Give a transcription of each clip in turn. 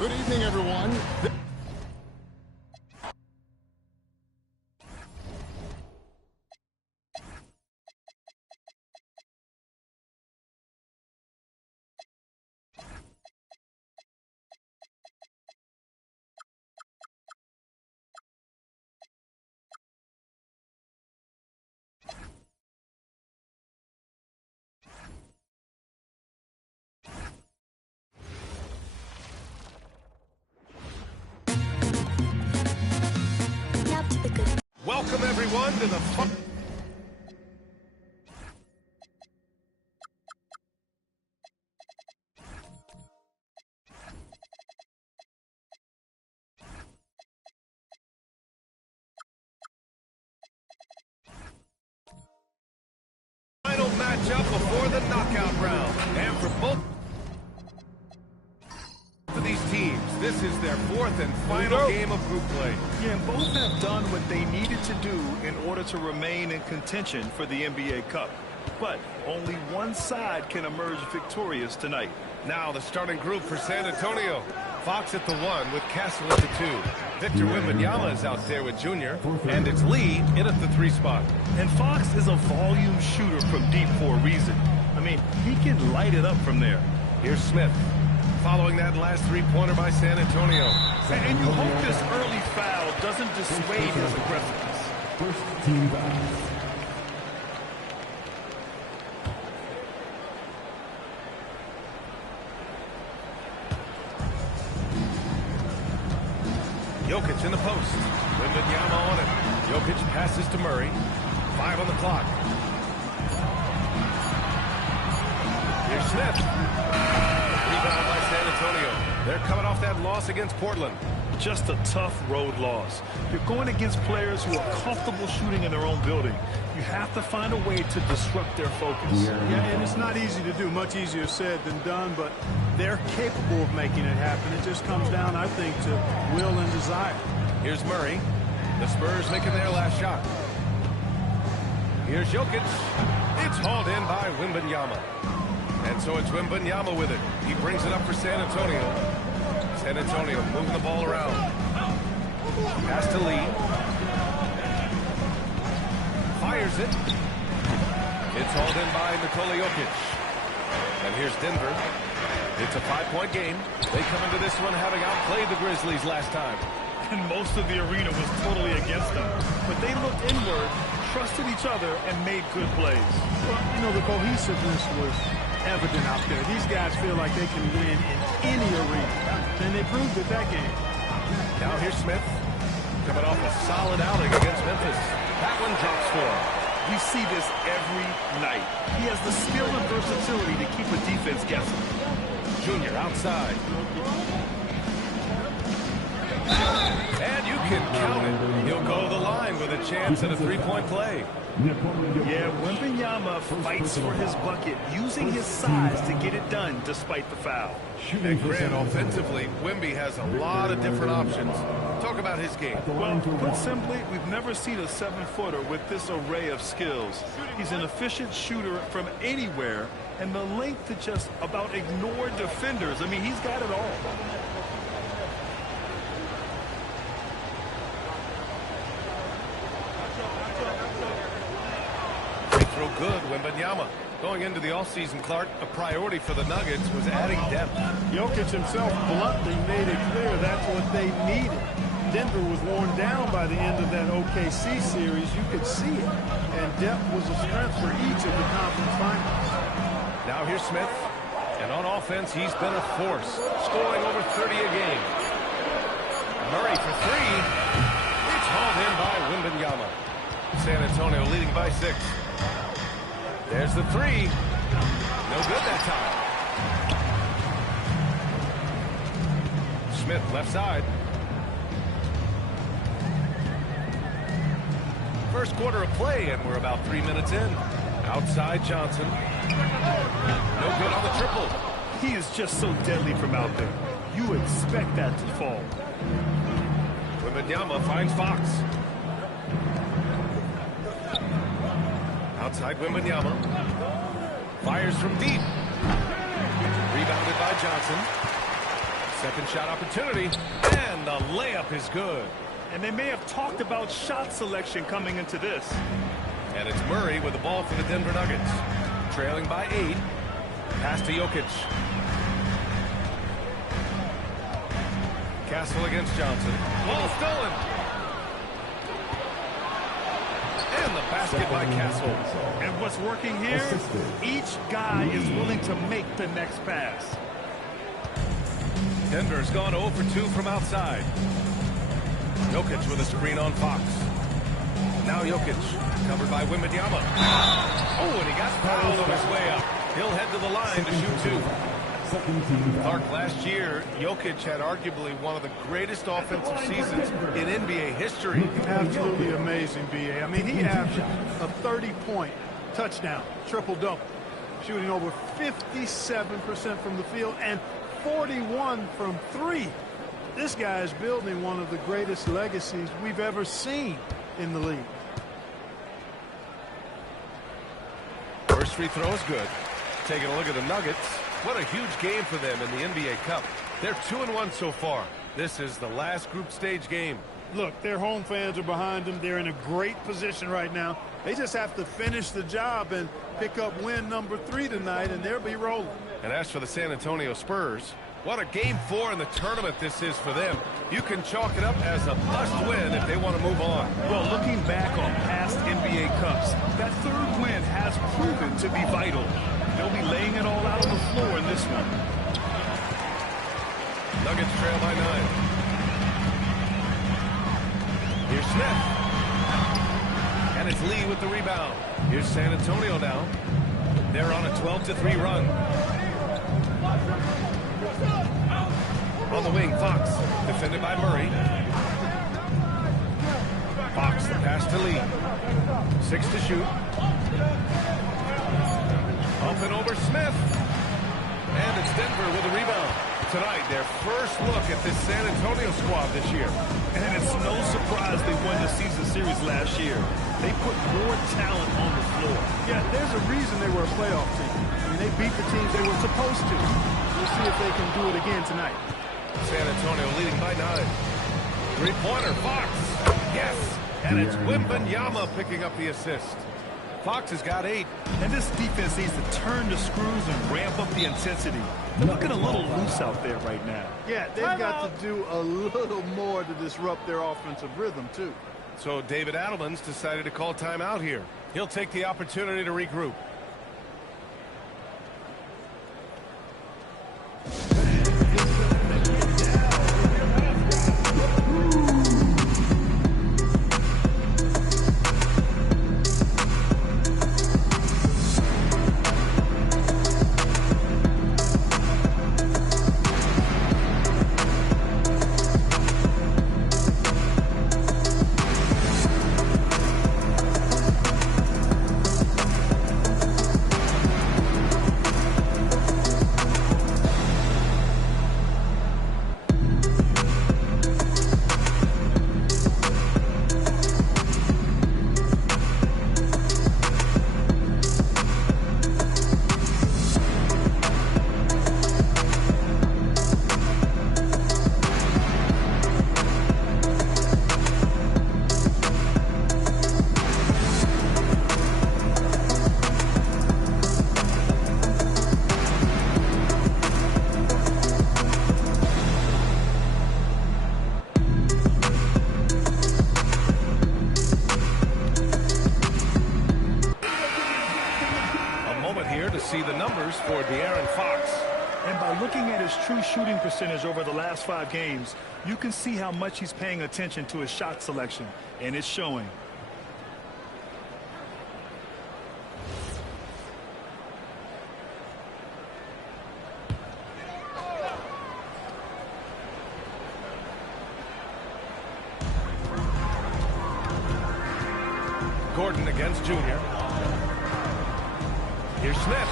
Good evening, everyone. Welcome, everyone, to the fun. Final matchup before the knockout round. And for both of these teams, this is their fourth and final game of group play. Yeah, and both have done what they needed to do in order to remain in contention for the NBA Cup. But only one side can emerge victorious tonight. Now the starting group for San Antonio. Fox at the 1 with Castle at the 2. Victor Wembanyama is out there with Junior. And it's Lee in at the 3 spot. And Fox is a volume shooter from deep for a reason. I mean, he can light it up from there. Here's Smith. Following that last three-pointer by San Antonio. And you hope this early foul doesn't dissuade his aggressiveness. First team foul. Jokic in the post. Wembanyama on it. Jokic passes to Murray. 5 on the clock. Here's Smith. Rebound by San Antonio. They're coming off that loss against Portland. Just a tough road loss. You're going against players who are comfortable shooting in their own building. You have to find a way to disrupt their focus. Yeah, and it's not easy to do. Much easier said than done, but they're capable of making it happen. It just comes down, I think, to will and desire. Here's Murray. The Spurs making their last shot. Here's Jokic. It's hauled in by Wembanyama. And so it's Wembanyama with it. He brings it up for San Antonio. San Antonio moving the ball around. Pass to Lee. Fires it. It's hauled in by Nikola Jokic. And here's Denver. It's a 5-point game. They come into this one having outplayed the Grizzlies last time. And most of the arena was totally against them. But they looked inward, trusted each other, and made good plays. Well, you know, the cohesiveness was evident out there. These guys feel like they can win in any arena. And they proved it that game. Now here's Smith. Coming off a solid outing against Memphis. That one drops for him. We see this every night. He has the skill and versatility to keep a defense guessing. Junior outside. And you can count it. He'll go to the line with a chance at a 3-point play. Yeah, Wembanyama fights for his bucket, using his size to get it done despite the foul. And Grant, offensively, Wemby has a lot of different options. Talk about his game. Well, put simply, we've never seen a 7-footer with this array of skills. He's an efficient shooter from anywhere, and the length to just about ignore defenders. I mean, he's got it all. Good, Wembanyama. Going into the offseason, Clark, a priority for the Nuggets was adding depth. Jokic himself bluntly made it clear that's what they needed. Denver was worn down by the end of that OKC series. You could see it. And depth was a strength for each of the conference finals. Now here's Smith. And on offense, he's been a force, scoring over 30 a game. Murray for 3. It's hauled in by Wembanyama. San Antonio leading by 6. There's the 3. No good that time. Smith left side. First quarter of play, and we're about 3 minutes in. Outside Johnson. No good on the triple. He is just so deadly from out there. You expect that to fall. Wembanyama finds Fox. Outside Wembanyama. Fires from deep. Rebounded by Johnson. Second shot opportunity, and the layup is good. And they may have talked about shot selection coming into this. And it's Murray with the ball for the Denver Nuggets. Trailing by 8. Pass to Jokic. Castle against Johnson. Ball stolen. And the basket by Castle. And what's working here? Each guy is willing to make the next pass. Denver's gone 0 for 2 from outside. Jokic with a screen on Fox. Now Jokic, covered by Wembanyama. Oh, and he got fouled on his way up. He'll head to the line to shoot 2. Clark, last year, Jokic had arguably one of the greatest offensive seasons in NBA history. Absolutely amazing, B.A. I mean, he averaged a 30-point touchdown, triple-double, shooting over 57% from the field and 41 from 3. This guy is building one of the greatest legacies we've ever seen in the league. First free throw is good. Taking a look at the Nuggets. What a huge game for them in the NBA Cup. They're 2-1 so far. This is the last group stage game. Look, their home fans are behind them. They're in a great position right now. They just have to finish the job and pick up win number 3 tonight, and they'll be rolling. And as for the San Antonio Spurs, what a game 4 in the tournament this is for them. You can chalk it up as a must win if they want to move on. Well, looking back on past NBA Cups, that third win has proven to be vital. They'll be laying it all out on the floor in this one. Nuggets trail by 9. Here's Smith. And it's Lee with the rebound. Here's San Antonio now. They're on a 12-3 run. On the wing, Fox, defended by Murray. Fox, the pass to Lee. 6 to shoot. Up and over Smith. And it's Denver with a rebound. Tonight, their first look at this San Antonio squad this year. And it's no surprise they won the season series last year. They put more talent on the floor. Yeah, there's a reason they were a playoff team. I mean, they beat the teams they were supposed to. We'll see if they can do it again tonight. San Antonio leading by 9. Three-pointer, Fox. Yes. And it's Wembanyama picking up the assist. Fox has got 8. And this defense needs to turn the screws and ramp up the intensity. They're looking a little loose out there right now. Yeah, they've got to do a little more to disrupt their offensive rhythm, too. So David Adelman's decided to call timeout here. He'll take the opportunity to regroup. See the numbers for De'Aaron Fox. And by looking at his true shooting percentage over the last 5 games, you can see how much he's paying attention to his shot selection, and it's showing. Gordon against Junior. Here's Smith.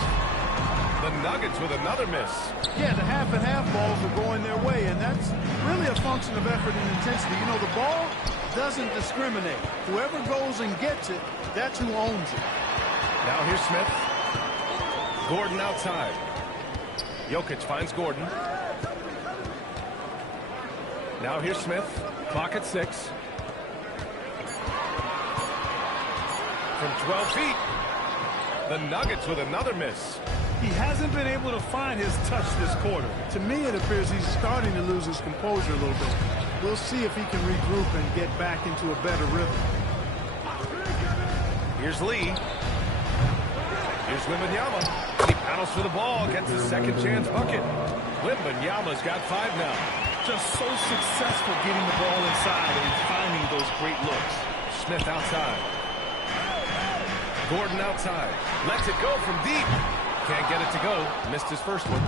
The Nuggets with another miss. Yeah, the half-and-half balls are going their way, and that's really a function of effort and intensity. You know, the ball doesn't discriminate. Whoever goes and gets it, that's who owns it. Now here's Smith. Gordon outside. Jokic finds Gordon. Now here's Smith. Clock at 6. From 12 feet. The Nuggets with another miss. He hasn't been able to find his touch this quarter. To me, it appears he's starting to lose his composure a little bit. We'll see if he can regroup and get back into a better rhythm. Here's Lee. Here's Wembanyama. He paddles for the ball, gets his second chance bucket. Wembanyama's got 5 now. Just so successful getting the ball inside and finding those great looks. Smith outside. Gordon outside. Lets it go from deep. Can't get it to go. Missed his first one.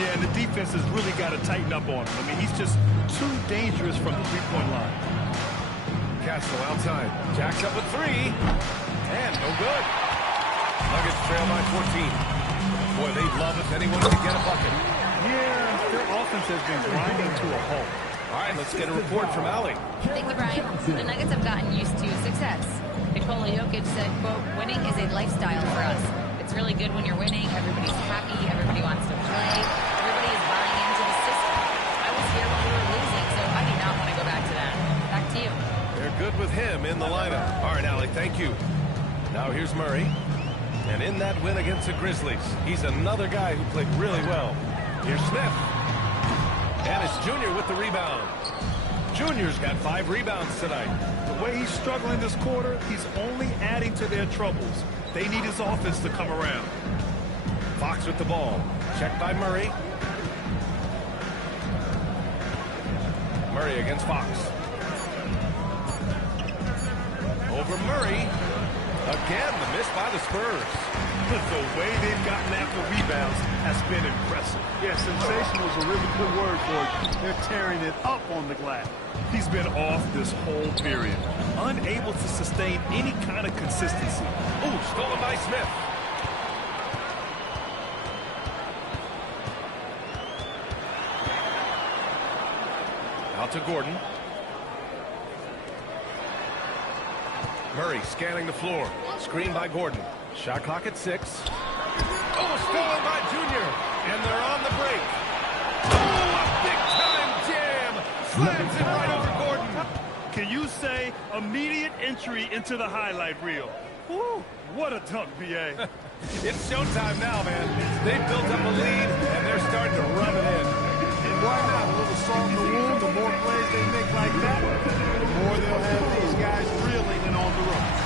Yeah, and the defense has really got to tighten up on him. I mean, he's just too dangerous from the three-point line. Castle outside. Jacks up with 3. And no good. Nuggets trail by 14. Boy, they'd love if anyone could get a bucket. Yeah, their offense has been grinding to a halt. All right, let's get a report from Allie. Thank you, Brian. The Nuggets have gotten used to success. Nikola Jokic said, quote, winning is a lifestyle for us. It's really good when you're winning. Everybody's happy. Everybody wants to play. Everybody is buying into the system. I was here when we were losing, so I do not want to go back to that. Back to you. They're good with him in the lineup. All right, Allie, thank you. Now here's Murray. And in that win against the Grizzlies, he's another guy who played really well. Here's Smith. And it's Junior with the rebound. Junior's got 5 rebounds tonight. The way he's struggling this quarter, he's only adding to their troubles. They need his offense to come around. Fox with the ball. Checked by Murray. Murray against Fox. Over Murray. Again, the miss by the Spurs. The way they've gotten after rebounds has been impressive. Yeah, sensational is a really good word for it. They're tearing it up on the glass. He's been off this whole period, unable to sustain any kind of consistency. Ooh, stolen by Smith. Out to Gordon. Murray scanning the floor. Screen by Gordon. Shot clock at 6. Oh, stolen by Junior. And they're on the break. Oh, a big-time jam. Slams it right over Gordon. Can you say immediate entry into the highlight reel? Woo, what a dunk, B.A. It's showtime now, man. They've built up a lead, and they're starting to rub it in. And why not? A little salt in the wound. The more plays they make like that, the more they'll have these guys reeling and on the ropes.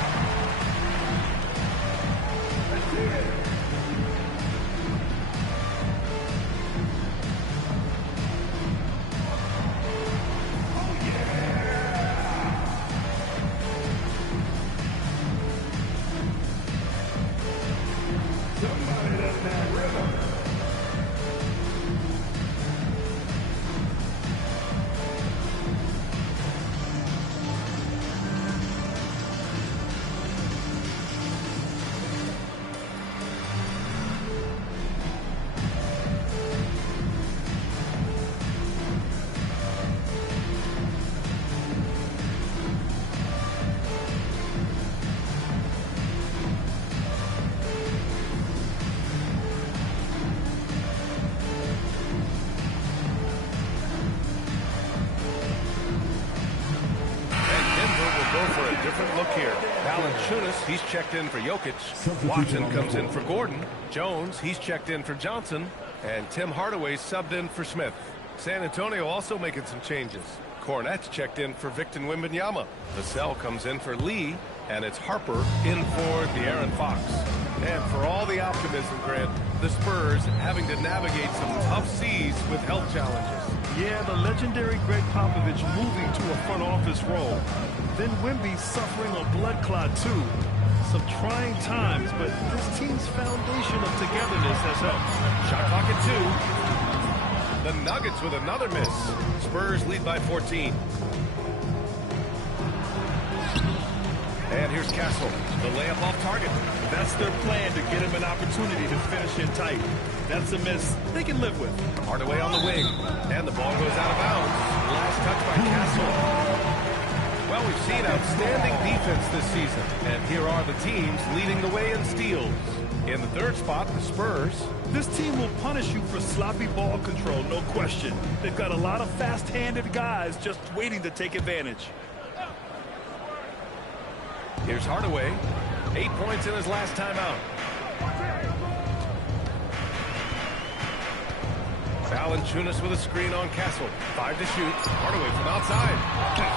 He's checked in for Jokic. Watson comes in for Gordon. Jones, he's checked in for Johnson. And Tim Hardaway subbed in for Smith. San Antonio also making some changes. Cornette's checked in for Victor Wembanyama. Vassell comes in for Lee. And it's Harper in for De'Aaron Fox. And for all the optimism, Grant, the Spurs having to navigate some tough seas with health challenges. Yeah, the legendary Greg Popovich moving to a front office role. Then Wemby suffering a blood clot, too. Some trying times, but this team's foundation of togetherness has helped. Shot clock at 2. The Nuggets with another miss. Spurs lead by 14. And here's Castle. The layup off target. That's their plan, to get him an opportunity to finish in tight. That's a miss they can live with. Hardaway on the wing. And the ball goes out of bounds. Last touch by Castle. Well, we've seen outstanding defense this season. And here are the teams leading the way in steals. In the third spot, the Spurs. This team will punish you for sloppy ball control, no question. They've got a lot of fast-handed guys just waiting to take advantage. Here's Hardaway. 8 points in his last time out. Valanciunas with a screen on Castle. 5 to shoot. Hardaway from outside.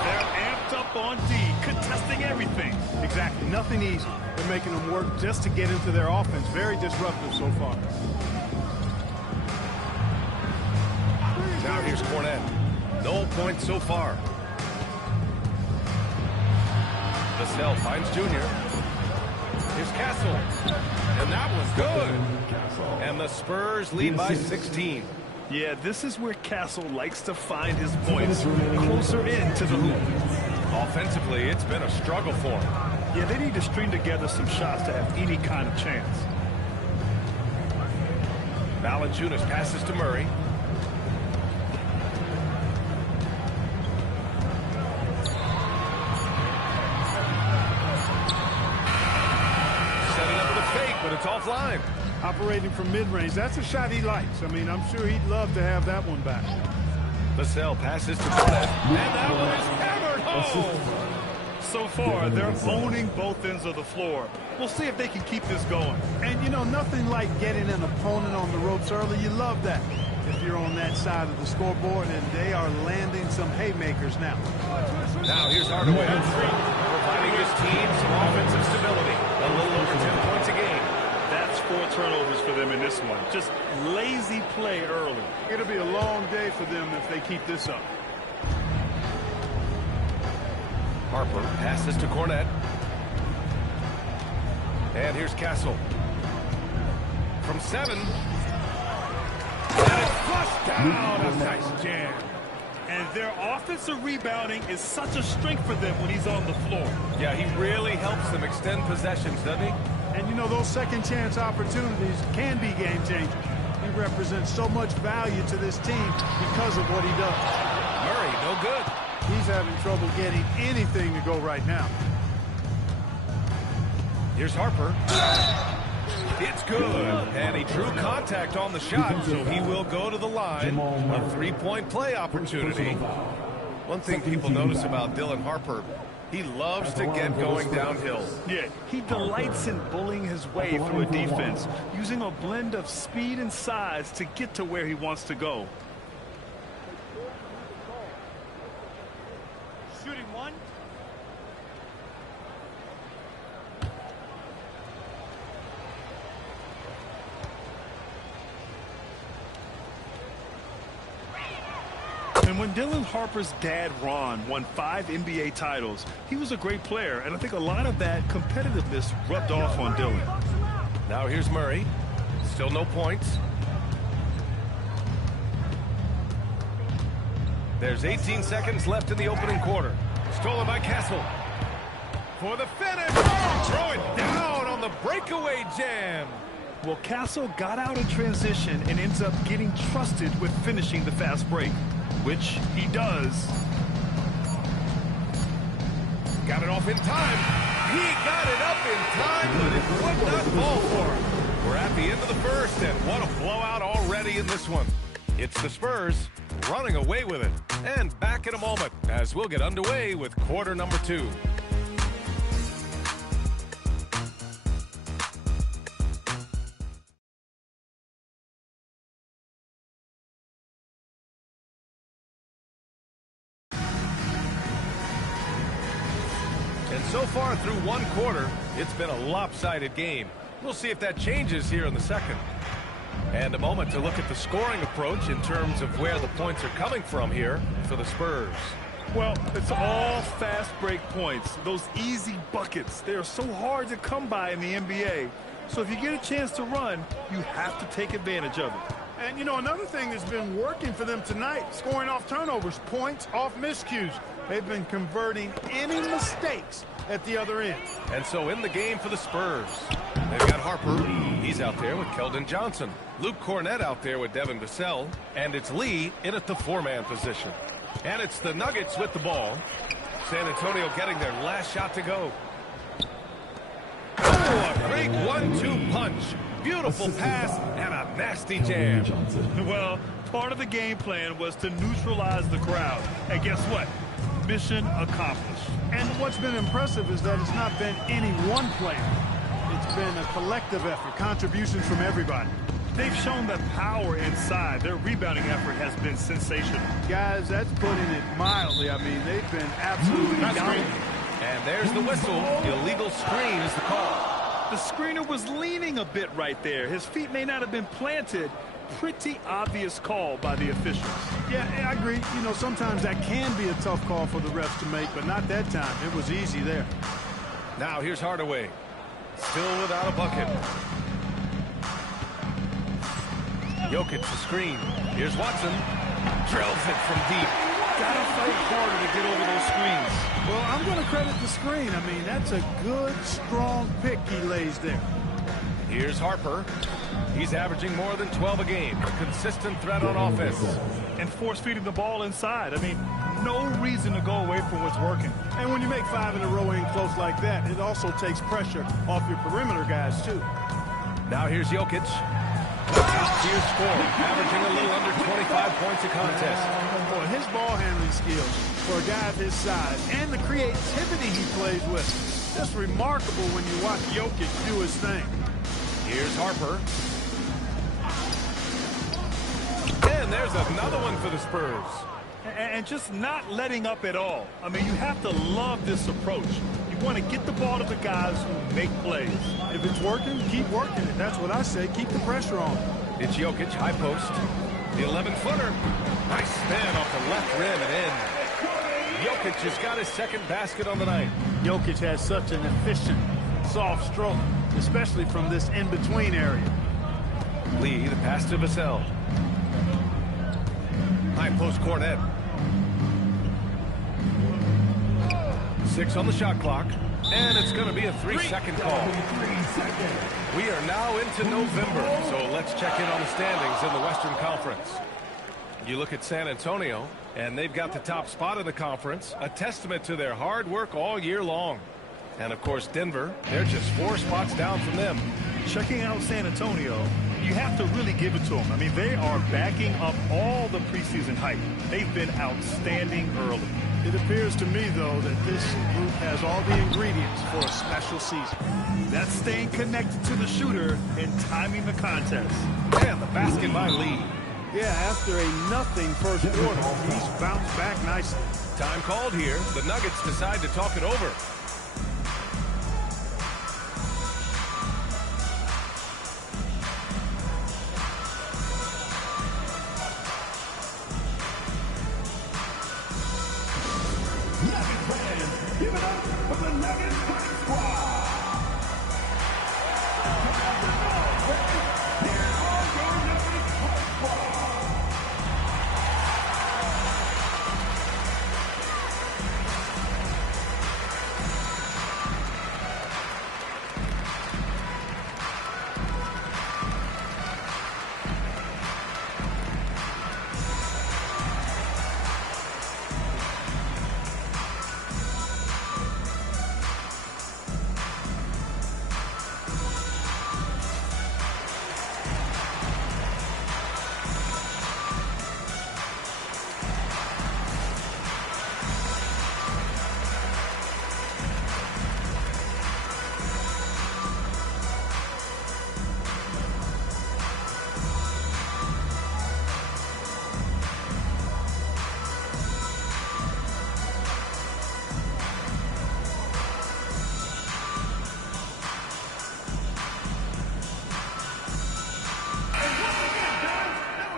They're amped up on D, contesting everything. Exactly. Nothing easy. They're making them work just to get into their offense. Very disruptive so far. Now here's Cornette. No points so far. Vassell finds Junior. Here's Castle. And that was good. And the Spurs lead by 16. Yeah, this is where Castle likes to find his points, closer in to the hoop. Offensively, it's been a struggle for him. Yeah, they need to string together some shots to have any kind of chance. Valanciunas passes to Murray. Setting up with a fake, but it's offline. Operating from mid-range. That's a shot he likes. I mean, I'm sure he'd love to have that one back. Vassell passes to Cornette. And that one is hammered home. So far, they're owning both ends of the floor. We'll see if they can keep this going. And, you know, nothing like getting an opponent on the ropes early. You love that if you're on that side of the scoreboard, and they are landing some haymakers now. Now here's Hardaway on screen, providing his team some offensive stability. A little over 10 points a game. That's 4 turnovers for them in this one. Just lazy play early. It'll be a long day for them if they keep this up. Harper passes to Cornette. And here's Castle. From 7. And it's flushed down. A nice jam. And their offensive rebounding is such a strength for them when he's on the floor. Yeah, he really helps them extend possessions, doesn't he? And, you know, those second-chance opportunities can be game-changers. He represents so much value to this team because of what he does. Murray, no good. He's having trouble getting anything to go right now. Here's Harper. It's good. And he drew contact on the shot, so he will go to the line. A three-point play opportunity. One thing people notice about Dylan Harper, he loves to get going downhill. Yeah, he delights in bullying his way through a defense, using a blend of speed and size to get to where he wants to go. Shooting one. And when Dylan Harper's dad, Ron, won 5 NBA titles, he was a great player, and I think a lot of that competitiveness rubbed off on Dylan. Now here's Murray. Still no points. There's 18 seconds left in the opening quarter. Stolen by Castle. For the finish. Throw it down on the breakaway jam. Well, Castle got out in transition and ends up getting trusted with finishing the fast break, which he does. Got it off in time. He got it up in time, but it would not fall for him. We're at the end of the first, and what a blowout already in this one. It's the Spurs running away with it. And back in a moment as we'll get underway with quarter number 2. And so far through one quarter, it's been a lopsided game. We'll see if that changes here in the second. And a moment to look at the scoring approach in terms of where the points are coming from here for the Spurs. Well, it's all fast break points. Those easy buckets. They are so hard to come by in the NBA. So if you get a chance to run, you have to take advantage of it. And, you know, another thing that's been working for them tonight, scoring off turnovers, points off miscues. They've been converting any mistakes at the other end. And so in the game for the Spurs, they've got Harper. He's out there with Keldon Johnson. Luke Cornette out there with Devin Vassell. And it's Lee in at the 4-man position. And it's the Nuggets with the ball. San Antonio getting their last shot to go. Oh, a big 1-2 punch. Beautiful Assisted pass by and a nasty Calvin jam. Johnson. Well, part of the game plan was to neutralize the crowd. And guess what? Mission accomplished. And what's been impressive is that it's not been any one player. It's been a collective effort, contributions from everybody. They've shown that power inside. Their rebounding effort has been sensational. Guys, that's putting it mildly. I mean, they've been absolutely dominant. And there's the whistle. Illegal screen is the call. The screener was leaning a bit right there. His feet may not have been planted. Pretty obvious call by the officials. Yeah, I agree. You know, sometimes that can be a tough call for the refs to make, but not that time. It was easy there. Now here's Hardaway. Still without a bucket. Jokic to screen. Here's Watson. Drills it from deep. Gotta fight harder to get over those screens. Well, I'm going to credit the screen. I mean, that's a good, strong pick he lays there. Here's Harper. He's averaging more than 12 a game. A consistent threat on offense. And force-feeding the ball inside. I mean, no reason to go away from what's working. And when you make 5 in a row in close like that, it also takes pressure off your perimeter guys, too. Now here's Jokic. Here's score, averaging a little under 25 points a contest. Boy, his ball handling skills for a guy of his size and the creativity he plays with, just remarkable when you watch Jokic do his thing. Here's Harper. And there's another one for the Spurs. And just not letting up at all. I mean, you have to love this approach. You want to get the ball to the guys who make plays. If it's working, keep working it. That's what I say. Keep the pressure on. It's Jokic, high post. The 11-footer. Nice spin off the left rim and in. Jokic has got his second basket on the night. Jokic has such an efficient, soft stroke, especially from this in-between area. Lee, the pass to Vassell. High post Cornet. 6 on the shot clock. And it's going to be a 3-second call. We are now into November, so let's check in on the standings in the Western Conference. You look at San Antonio, and they've got the top spot in the conference, a testament to their hard work all year long. And, of course, Denver, they're just 4 spots down from them. Checking out San Antonio, you have to really give it to them. I mean, they are backing up all the preseason hype. They've been outstanding early. It appears to me, though, that this group has all the ingredients for a special season. That's staying connected to the shooter and timing the contest. And the basket by Lee. Yeah, after a nothing first quarter, he's bounced back nicely. Time called here. The Nuggets decide to talk it over. Give it up for the Nuggets squad.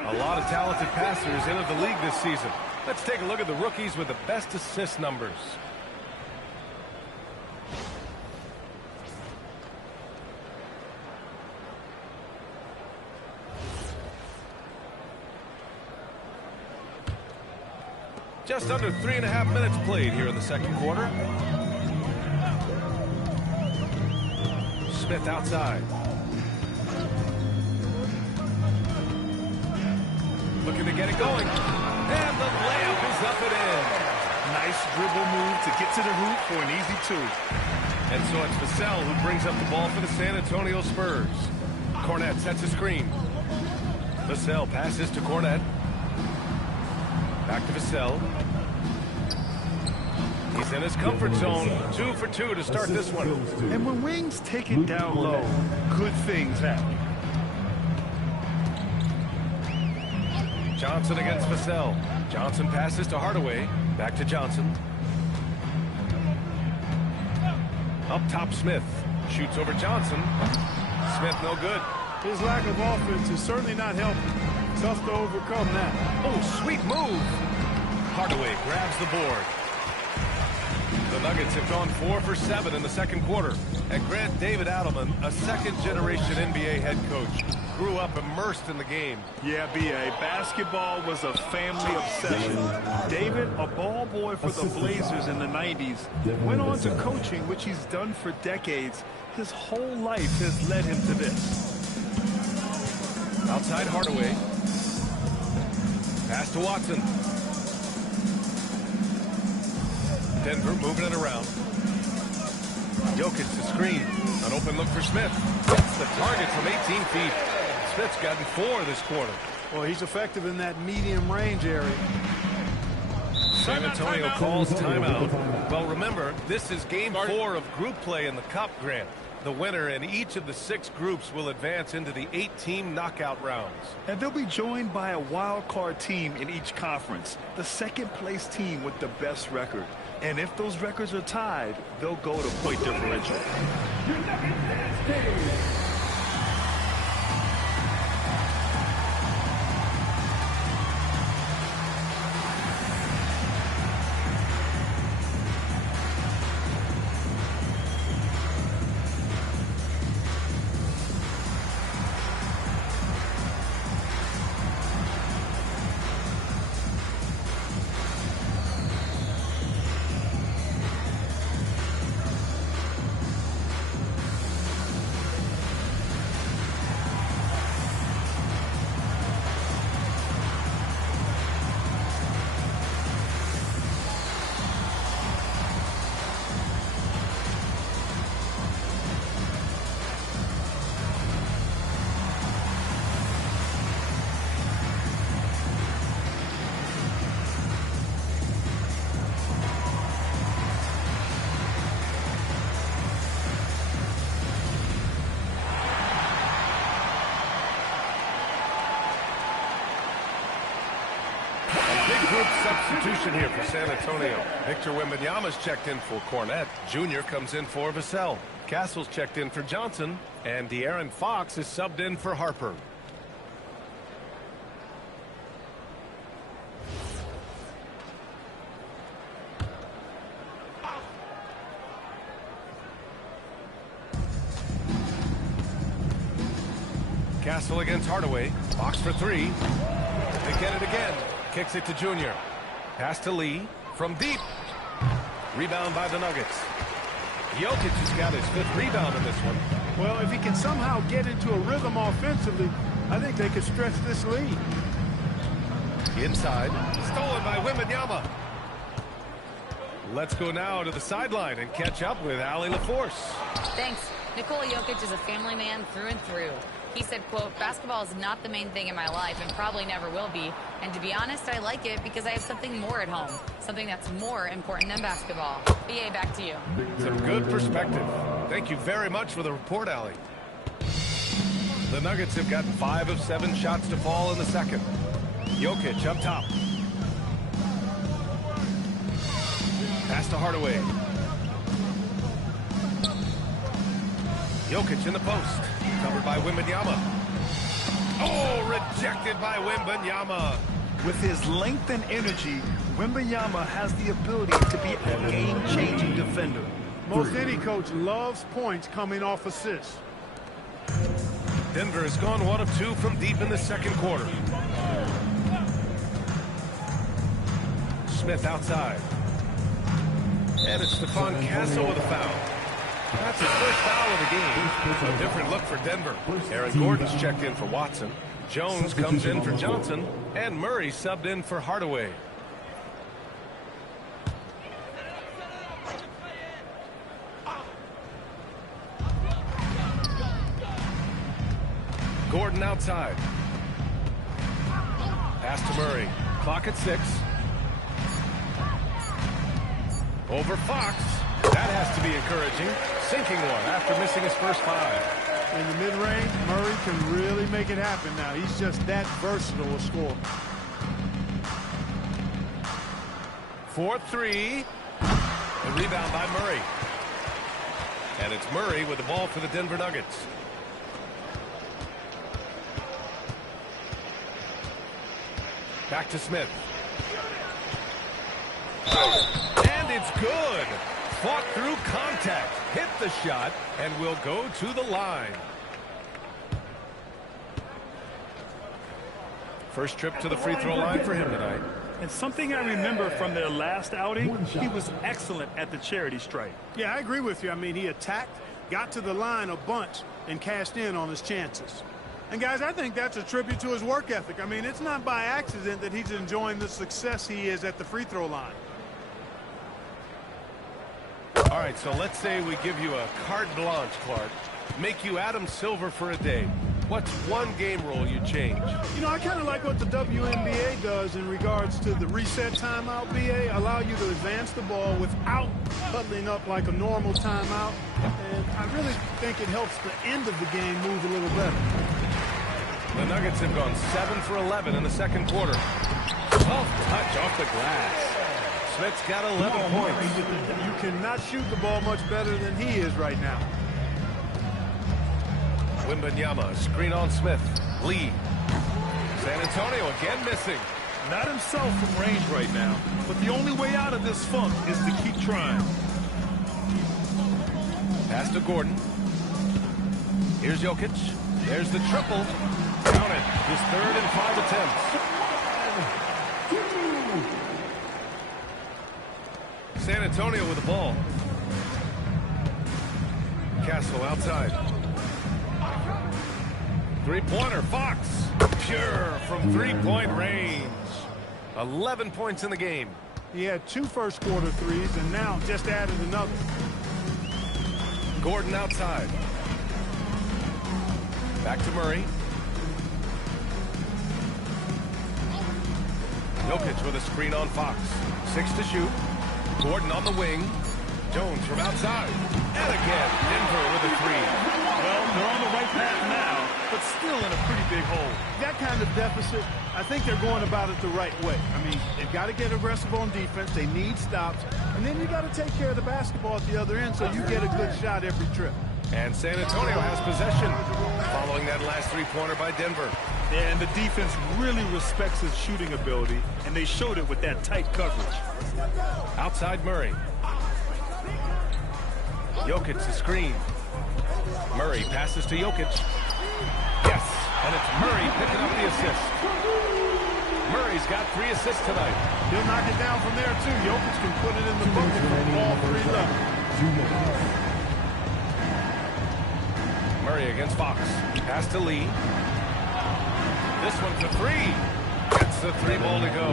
A lot of talented passers entered the league this season. Let's take a look at the rookies with the best assist numbers. Just under 3.5 minutes played here in the second quarter. Smith outside. Looking to get it going. And the layup is up and in. Nice dribble move to get to the hoop for an easy 2. And so it's Vassell who brings up the ball for the San Antonio Spurs. Kornet sets a screen. Vassell passes to Kornet. Back to Vassell. He's in his comfort zone. 2 for 2 to start this one. And when Wings take it down low, good things happen. Johnson against Vassell. Johnson passes to Hardaway. Back to Johnson. Up top, Smith. Shoots over Johnson. Smith no good. His lack of offense is certainly not helping. Tough to overcome that. Oh, sweet move. Hardaway grabs the board. The Nuggets have gone 4 for 7 in the second quarter. And Grant David Adelman, a second-generation NBA head coach, grew up immersed in the game. Yeah, B.A., basketball was a family obsession. David, a ball boy for the Blazers in the 90s, went on to coaching, which he's done for decades. His whole life has led him to this. Outside Hardaway. Pass to Watson. Denver moving it around. Jokic to screen. An open look for Smith. Gets the target from 18 feet. Smith's gotten 4 this quarter. Well, he's effective in that medium range area. San Antonio calls timeout. Well, remember, this is game 4 of group play in the Cup, Grant. The winner in each of the 6 groups will advance into the 8-team knockout rounds. And they'll be joined by a wild card team in each conference, the second-place team with the best record. And if those records are tied, they'll go to point differential. Group substitution here for San Antonio. Victor Wembanyama's checked in for Kornet. Junior comes in for Vassell. Castle's checked in for Johnson. And De'Aaron Fox is subbed in for Harper. Castle against Hardaway. Fox for 3. They get it again. Kicks it to Junior. Pass to Lee. From deep. Rebound by the Nuggets. Jokic has got his 5th rebound in this one. Well, if he can somehow get into a rhythm offensively, I think they could stretch this lead. Inside. Stolen by Wembanyama. Let's go now to the sideline and catch up with Allie LaForce. Thanks. Nikola Jokic is a family man through and through. He said, quote, "Basketball is not the main thing in my life and probably never will be. And to be honest, I like it because I have something more at home. Something that's more important than basketball." BA, back to you. Some good perspective. Thank you very much for the report, Allie. The Nuggets have gotten 5 of 7 shots to fall in the second. Jokic up top. Pass to Hardaway. Jokic in the post. Covered by Wembanyama. Oh, rejected by Wembanyama. With his length and energy, Wembanyama has the ability to be a game-changing defender. Most any coach loves points coming off assists. Denver has gone 1 of 2 from deep in the second quarter. Smith outside. And it's Stephon Castle with a foul. That's his first foul of the game. A different look for Denver. Aaron Gordon's checked in for Watson. Jones comes in for Johnson. And Murray subbed in for Hardaway. outside. Pass to Murray. Clock at 6. Over Fox. That has to be encouraging. Sinking one after missing his first 5. In the mid-range, Murray can really make it happen now. He's just that versatile a scorer. 4-3. The rebound by Murray. And it's Murray with the ball for the Denver Nuggets. Back to Smith. And it's good. Fought through contact. Hit the shot and will go to the line. First trip to the free throw line for him tonight. And something I remember from their last outing, he was excellent at the charity stripe. Yeah, I agree with you. I mean, he attacked, got to the line a bunch, and cashed in on his chances. And, guys, I think that's a tribute to his work ethic. I mean, it's not by accident that he's enjoying the success he is at the free throw line. All right, so let's say we give you a carte blanche, Clark. Make you Adam Silver for a day. What's one game rule you change? You know, I kind of like what the WNBA does in regards to the reset timeout, BA. Allow you to advance the ball without huddling up like a normal timeout. And I really think it helps the end of the game move a little better. The Nuggets have gone 7 for 11 in the second quarter. Tough touch off the glass. Smith's got 11 points. You cannot shoot the ball much better than he is right now. Wembanyama, screen on Smith. Lee. San Antonio again missing. Not himself from range right now, but the only way out of this funk is to keep trying. Pass to Gordon. Here's Jokic. There's the triple. Count it. His 3rd and 5 attempts. San Antonio with the ball. Castle outside. Three-pointer, Fox. Pure from three-point range. 11 points in the game. He had 2 first-quarter threes and now just added another. Gordon outside. Back to Murray. Jokic with a screen on Fox. 6 to shoot. Gordon on the wing. Jones from outside. And again, Denver with a 3. Well, they're on the right path now, but still in a pretty big hole. That kind of deficit, I think they're going about it the right way. I mean, they've got to get aggressive on defense. They need stops. And then you got to take care of the basketball at the other end so you get a good shot every trip. And San Antonio has possession following that last three-pointer by Denver. Yeah, and the defense really respects his shooting ability, and they showed it with that tight coverage. Outside Murray. Jokic the screen. Murray passes to Jokic. Yes, and it's Murray picking up the assist. Murray's got 3 assists tonight. He'll knock it down from there, too. Jokic can put it in the bucket from all 3 levels. Murray against Fox. Pass to Lee. This one for 3. Gets the 3-ball to go.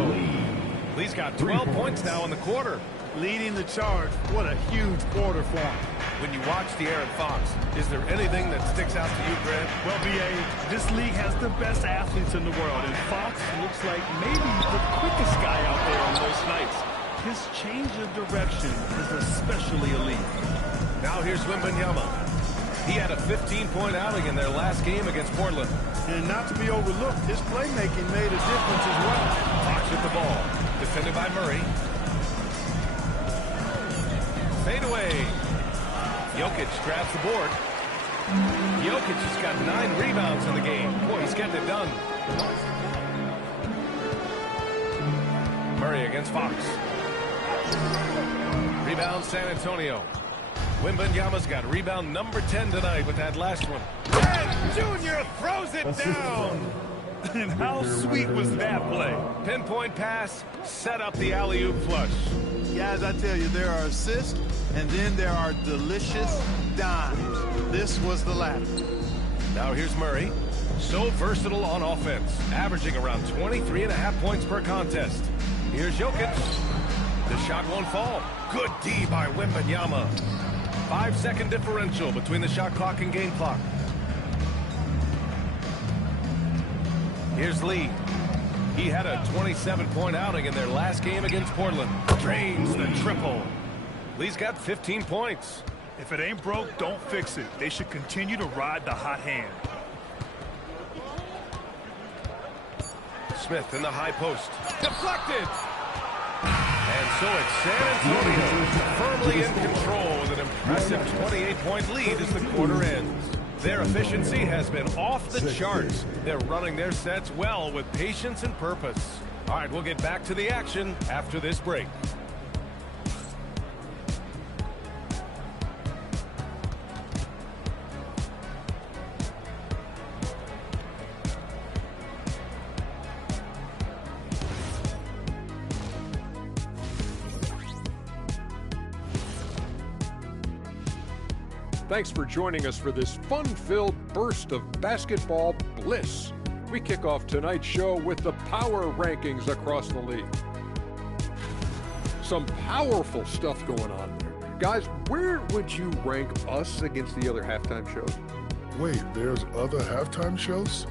Lee's got 12 points now in the quarter. Leading the charge. What a huge quarter for him. When you watch De'Aaron Fox, is there anything that sticks out to you, Grant? Well, B.A., this league has the best athletes in the world, and Fox looks like maybe the quickest guy out there on most nights. His change of direction is especially elite. Now here's Wembanyama. He had a 15-point outing in their last game against Portland. And not to be overlooked, his playmaking made a difference as well. Fox with the ball. Defended by Murray. Fade away. Jokic grabs the board. Jokic has got 9 rebounds in the game. Boy, he's getting it done. Murray against Fox. Rebound San Antonio. Wembanyama's got rebound number 10 tonight with that last one. And Junior throws it down. And how sweet was that play? Pinpoint pass, set up the alley-oop flush. Guys, I tell you, there are assists, and then there are delicious dimes. This was the latter. Now here's Murray. So versatile on offense, averaging around 23.5 points per contest. Here's Jokic. The shot won't fall. Good D by Wembanyama. 5-second differential between the shot clock and game clock. Here's Lee. He had a 27-point outing in their last game against Portland. Drains the triple. Lee's got 15 points. If it ain't broke, don't fix it. They should continue to ride the hot hand. Smith in the high post. Deflected! And so it's San Antonio firmly in control with an impressive 28-point lead as the quarter ends. Their efficiency has been off the charts. They're running their sets well with patience and purpose. All right, we'll get back to the action after this break. Thanks for joining us for this fun-filled burst of basketball bliss. We kick off tonight's show with the power rankings across the league. Some powerful stuff going on there. Guys, where would you rank us against the other halftime shows? Wait, there's other halftime shows?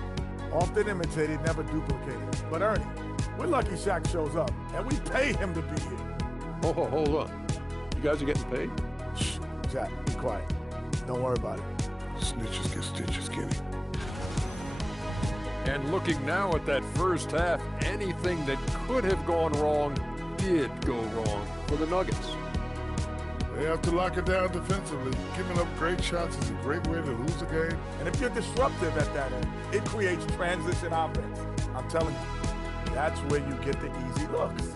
Often imitated, never duplicated. But Ernie, we're lucky Shaq shows up, and we pay him to be here. Oh, hold on. You guys are getting paid? Shh, Jack, be quiet. Don't worry about it. Snitches get stitches, Kenny. And looking now at that first half, anything that could have gone wrong did go wrong for the Nuggets. They have to lock it down defensively. Giving up great shots is a great way to lose a game. And if you're disruptive at that end, it creates transition offense. I'm telling you, that's where you get the easy looks.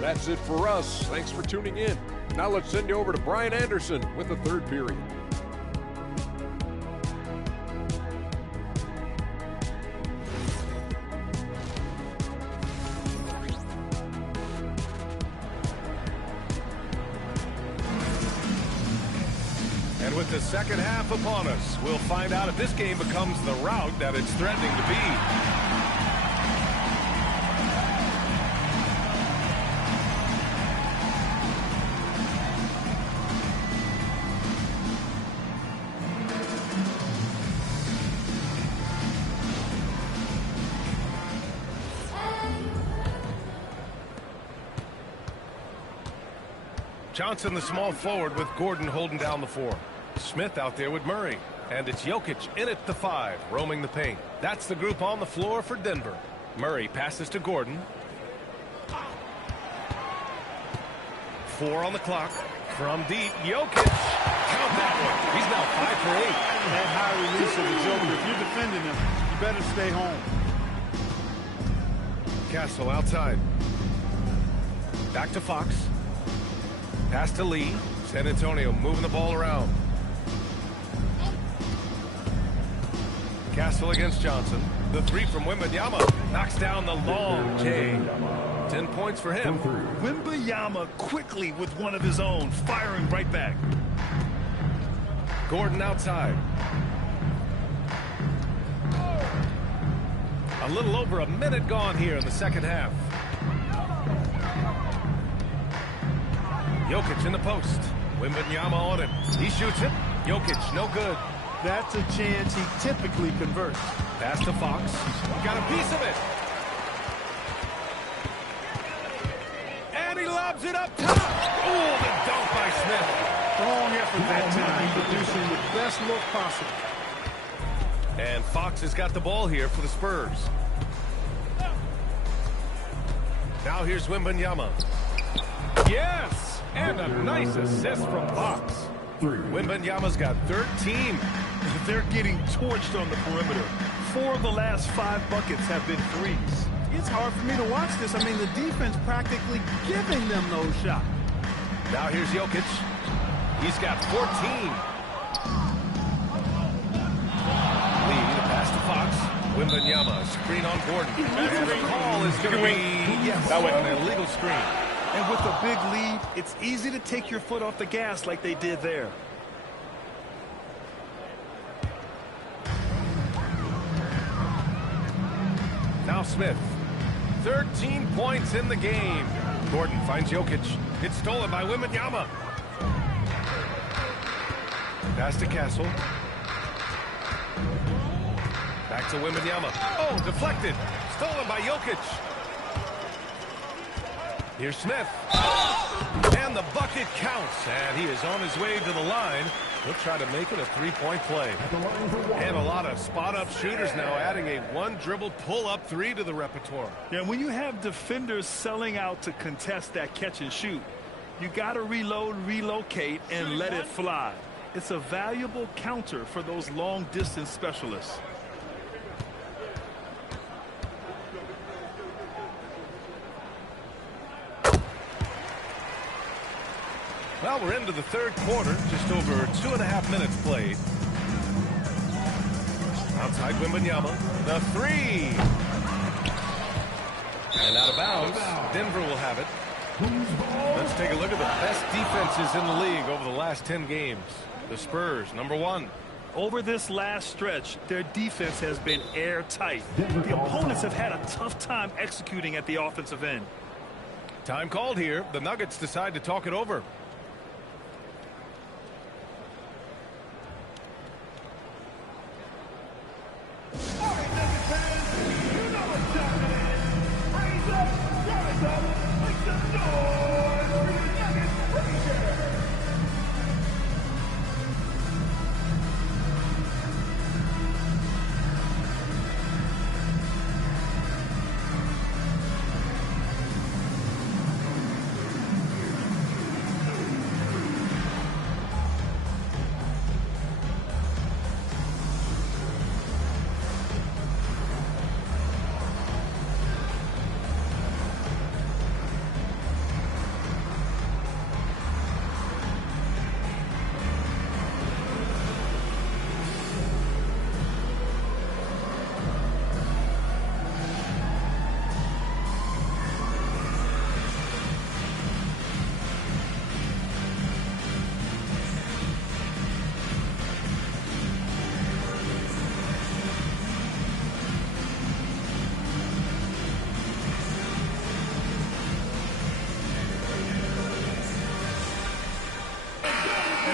That's it for us. Thanks for tuning in. Now let's send you over to Brian Anderson with the third period. And with the second half upon us, we'll find out if this game becomes the rout that it's threatening to be. Johnson, the small forward, with Gordon holding down the 4. Smith out there with Murray. And it's Jokic in at the 5, roaming the paint. That's the group on the floor for Denver. Murray passes to Gordon. 4 on the clock. From deep, Jokic. Count that one. He's now 5 for 8. That high release of the Joker, if you're defending him, you better stay home. Castle outside. Back to Fox. Pass to Lee. San Antonio moving the ball around. Castle against Johnson. The 3 from Wembanyama. Knocks down the long J. 10 points for him. Wembanyama quickly with one of his own, firing right back. Gordon outside. A little over a minute gone here in the second half. Jokic in the post. Wembanyama on him. He shoots it. Jokic, no good. That's a chance he typically converts. Pass to Fox. Got a piece of it. And he lobs it up top. Oh, the dunk by Smith. Strong effort that time, producing the best look possible. And Fox has got the ball here for the Spurs. Now here's Wembanyama. Yes! And a nice assist from Fox. Wembanyama's got 13. They're getting torched on the perimeter. 4 of the last 5 buckets have been threes. It's hard for me to watch this. I mean, the defense practically giving them those shots. Now here's Jokic. He's got 14. Lee, the pass to Fox. Wembanyama, screen on Gordon. And the call is going to be, yes, an illegal screen. And with a big lead, it's easy to take your foot off the gas like they did there. Now Smith. 13 points in the game. Gordon finds Jokic. It's stolen by Wembanyama. Pass to Castle. Back to Wembanyama. Oh, deflected. Stolen by Jokic. Here's Smith. And the bucket counts. And he is on his way to the line. He'll try to make it a three-point play. And a lot of spot-up shooters now adding a one-dribble pull-up three to the repertoire. Yeah, when you have defenders selling out to contest that catch and shoot, you got to reload, relocate, and let it fly. It's a valuable counter for those long-distance specialists. Well, we're into the third quarter, just over 2.5 minutes played. Outside Wembanyama, the three. And out of bounds, Denver will have it. Let's take a look at the best defenses in the league over the last 10 games. The Spurs, number 1. Over this last stretch, their defense has been airtight. The opponents have had a tough time executing at the offensive end. Time called here. The Nuggets decide to talk it over.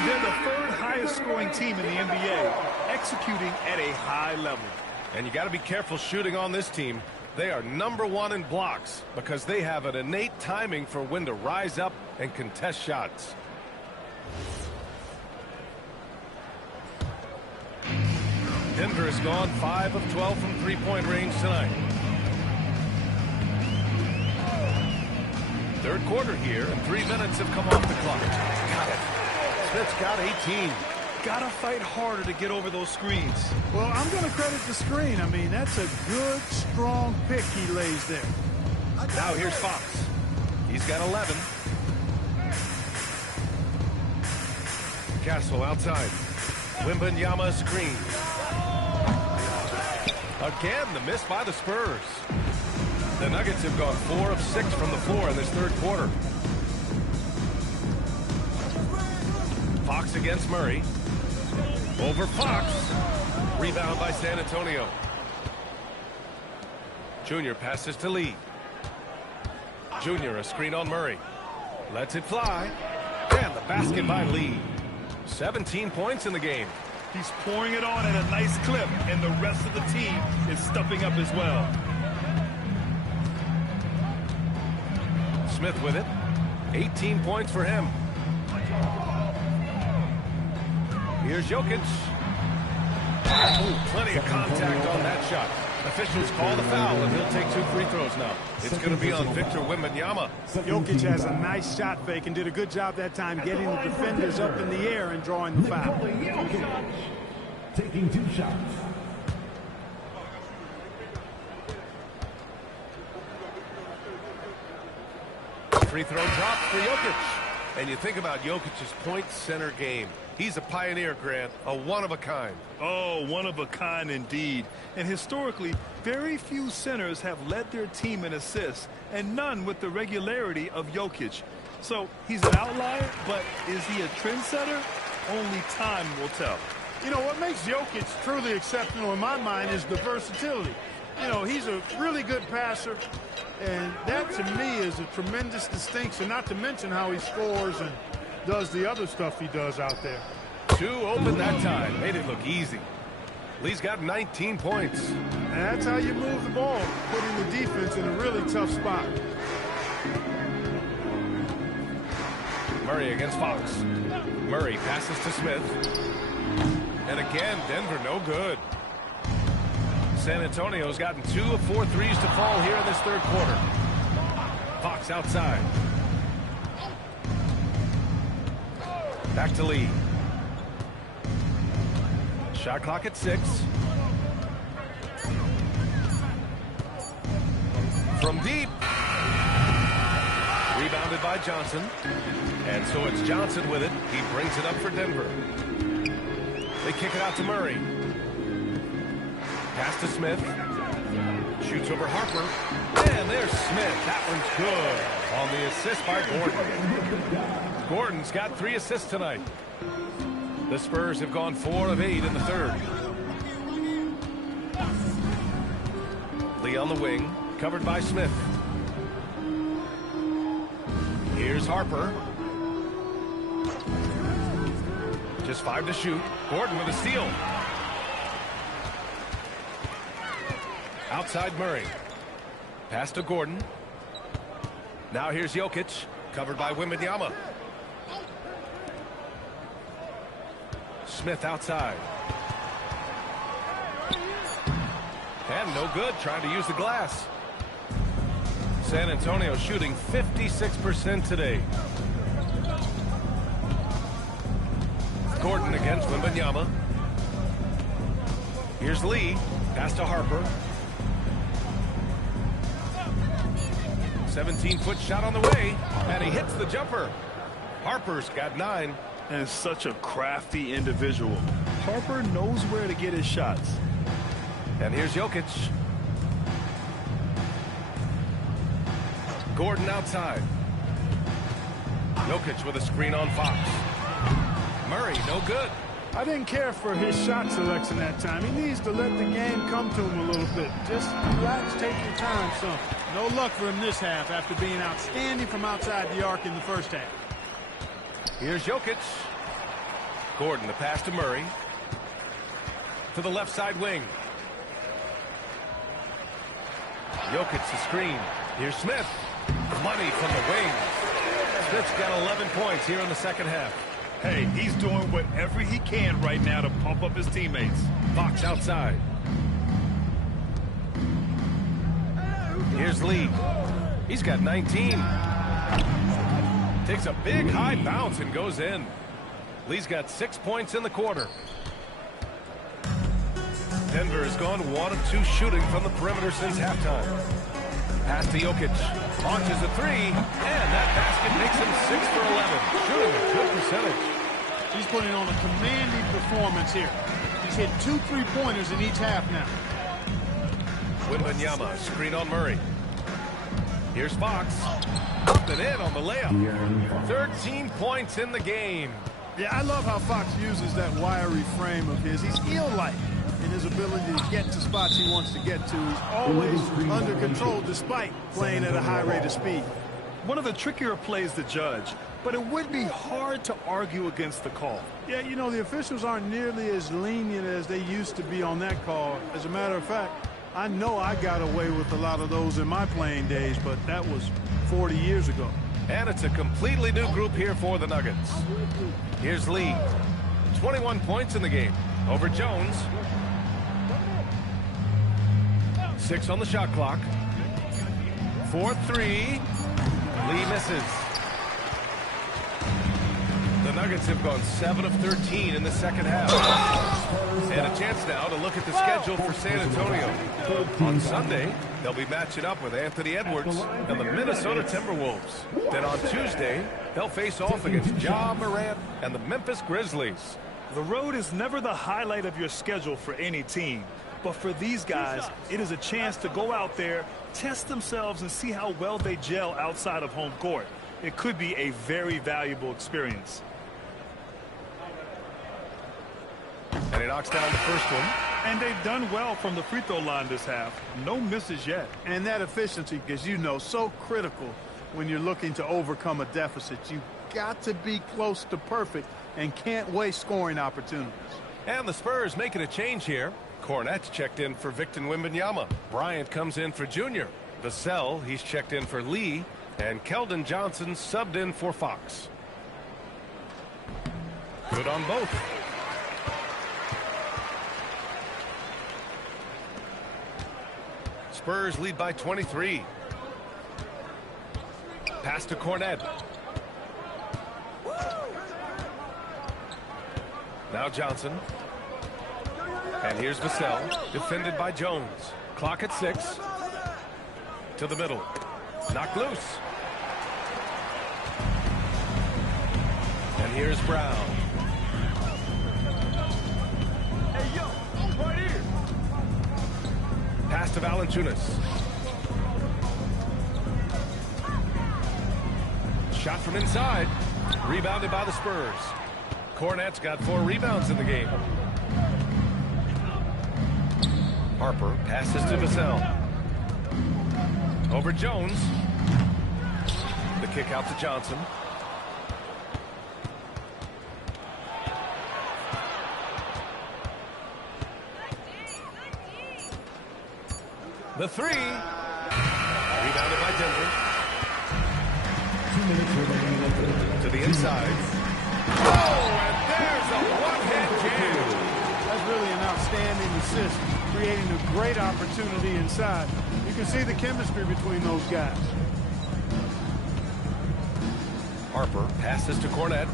They're the third highest scoring team in the NBA, executing at a high level. And you got to be careful shooting on this team. They are number 1 in blocks because they have an innate timing for when to rise up and contest shots. Denver has gone 5 of 12 from three-point range tonight. Third quarter here, and 3 minutes have come off the clock. Got it. Smith's got 18. Got to fight harder to get over those screens. Well, I'm going to credit the screen. I mean, that's a good, strong pick he lays there. Now here's Fox. He's got 11. Castle outside. Wembanyama screen. Again, the miss by the Spurs. The Nuggets have gone 4 of 6 from the floor in this third quarter. Fox against Murray. Over Fox. Rebound by San Antonio. Junior passes to Lee. Junior, a screen on Murray. Lets it fly. And the basket by Lee. 17 points in the game. He's pouring it on at a nice clip, and the rest of the team is stepping up as well. Smith with it. 18 points for him. Here's Jokic. Ooh, plenty of contact on that shot. Officials call the foul, and he'll take 2 free throws now. It's going to be on Victor Wembanyama. Jokic has a nice shot fake and did a good job that time getting the defenders up in the air and drawing the foul. Taking 2 shots. Free throw dropped for Jokic. And you think about Jokic's point center game. He's a pioneer, Grant, a one-of-a-kind. Oh, one-of-a-kind indeed. And historically, very few centers have led their team in assists, and none with the regularity of Jokic. So he's an outlier, but is he a trendsetter? Only time will tell. You know, what makes Jokic truly exceptional in my mind is the versatility. You know, he's a really good passer, and that to me is a tremendous distinction, not to mention how he scores and does the other stuff he does out there. Too open that time. Made it look easy. Lee's got 19 points. And that's how you move the ball, putting the defense in a really tough spot. Murray against Fox. Murray passes to Smith. And again, Denver no good. San Antonio's gotten 2 of 4 threes to fall here in this third quarter. Fox outside. Back to Lee. Shot clock at 6. From deep. Rebounded by Johnson. And so it's Johnson with it. He brings it up for Denver. They kick it out to Murray. Pass to Smith. Shoots over Harper. And there's Smith. That one's good on the assist by Gordon. Gordon's got 3 assists tonight. The Spurs have gone 4 of 8 in the third. Lee on the wing, covered by Smith. Here's Harper. Just 5 to shoot. Gordon with a steal. Outside Murray. Pass to Gordon. Now here's Jokic, covered by Wembanyama. Smith outside. And no good, trying to use the glass. San Antonio shooting 56% today. Gordon against Wembanyama. Here's Lee. Pass to Harper. 17-foot shot on the way. And he hits the jumper. Harper's got 9. And such a crafty individual. Harper knows where to get his shots. And here's Jokic. Gordon outside. Jokic with a screen on Fox. Murray, no good. I didn't care for his shot selection that time. He needs to let the game come to him a little bit. Just relax, take your time, son. No luck for him this half after being outstanding from outside the arc in the first half. Here's Jokic. Gordon, the pass to Murray. To the left side wing. Jokic the screen. Here's Smith. Money from the wing. Smith's got 11 points here in the second half. Hey, he's doing whatever he can right now to pump up his teammates. Fox outside. Here's Lee. He's got 19. Takes a big high bounce and goes in. Lee's got 6 points in the quarter. Denver has gone 1 of 2 shooting from the perimeter since halftime. Pass to Jokic. Launches a 3. And that basket makes him 6 for 11. Shooting a good percentage. He's putting on a commanding performance here. He's hit 2 3-pointers in each half now. Wembanyama, screen on Murray. Here's Fox. Up and in on the layup. 13 points in the game. Yeah, I love how Fox uses that wiry frame of his. He's eel-like in his ability to get to spots he wants to get to. He's always under control despite playing at a high rate of speed. One of the trickier plays to judge, but it would be hard to argue against the call. Yeah, you know, the officials aren't nearly as lenient as they used to be on that call. As a matter of fact, I know I got away with a lot of those in my playing days, but that was 40 years ago. And it's a completely new group here for the Nuggets. Here's Lee. 21 points in the game over Jones. 6 on the shot clock. 4-3. Lee misses. The Nuggets have gone 7 of 13 in the second half. And a chance now to look at the schedule for San Antonio. On Sunday, they'll be matching up with Anthony Edwards and the Minnesota Timberwolves. Then on Tuesday, they'll face off against Ja Morant and the Memphis Grizzlies. The road is never the highlight of your schedule for any team. But for these guys, it is a chance to go out there, test themselves, and see how well they gel outside of home court. It could be a very valuable experience. And he knocks down the first one. And they've done well from the free throw line this half. No misses yet. And that efficiency, as you know, so critical when you're looking to overcome a deficit. You've got to be close to perfect and can't waste scoring opportunities. And the Spurs making a change here. Cornette's checked in for Victor Wembanyama. Bryant comes in for Junior. Vassell, he's checked in for Lee. And Keldon Johnson subbed in for Fox. Good on both. Spurs lead by 23. Pass to Kornet. Now Johnson. And here's Vassell, defended by Jones. Clock at 6. To the middle. Knocked loose. And here's Brown. Hey, yo, right here. Pass to Valanciunas. Shot from inside. Rebounded by the Spurs. Kornette's got 4 rebounds in the game. Harper passes to Vassell. Over Jones. The kick out to Johnson. The 3. Rebounded by Denver. 2 minutes remaining. To the inside. Oh, and there's a one-hand jam. That's really an outstanding assist, creating a great opportunity inside. You can see the chemistry between those guys. Harper passes to Kornet.